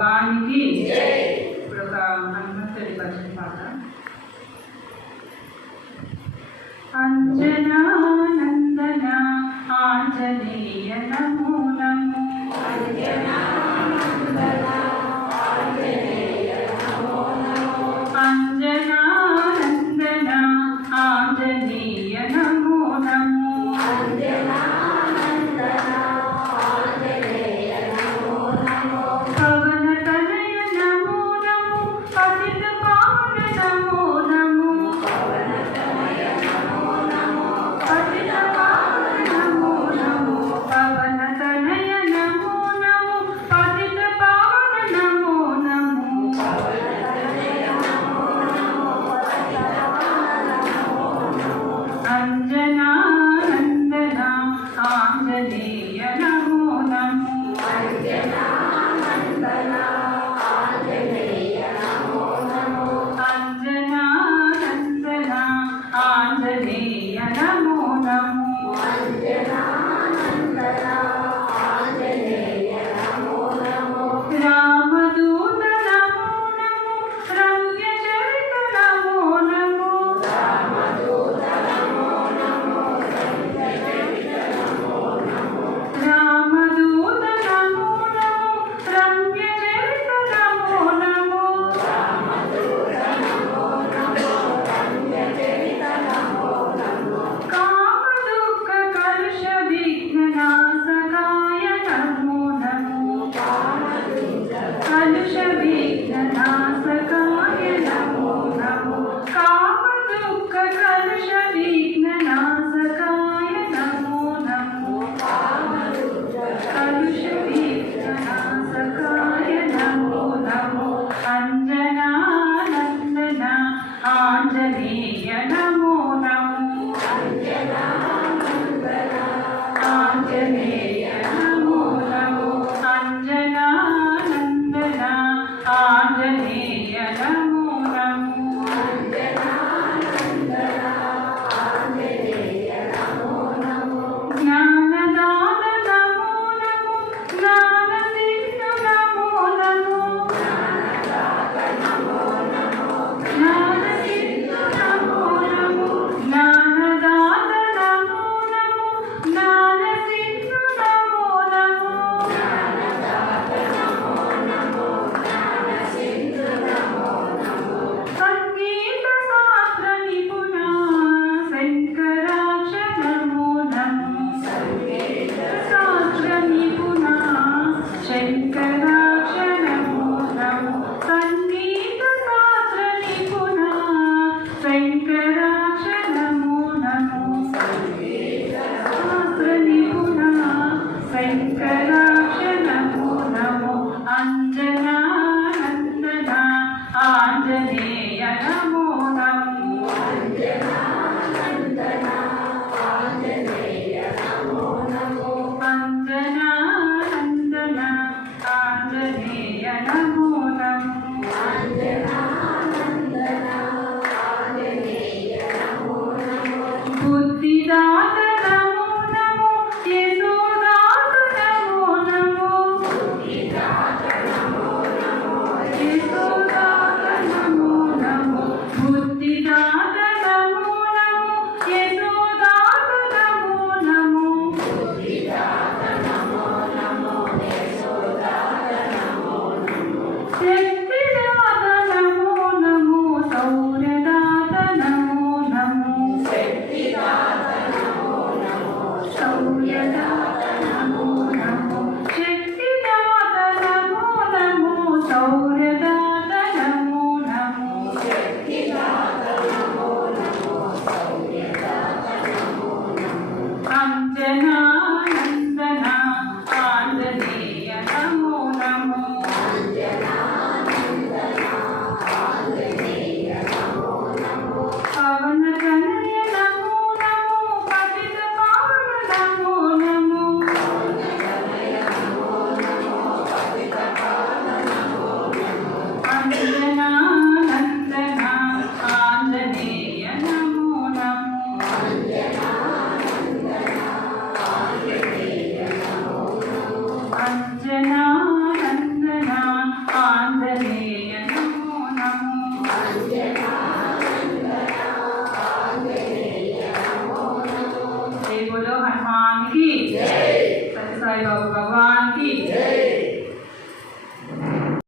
దానికి ఇప్పుడు ఒక హనుమంతుడి భజన పాట అంజనానందన ఆంజనేయ నమో నమో అంజనానందన. ఆంజనేయ నమో నమో. Amen.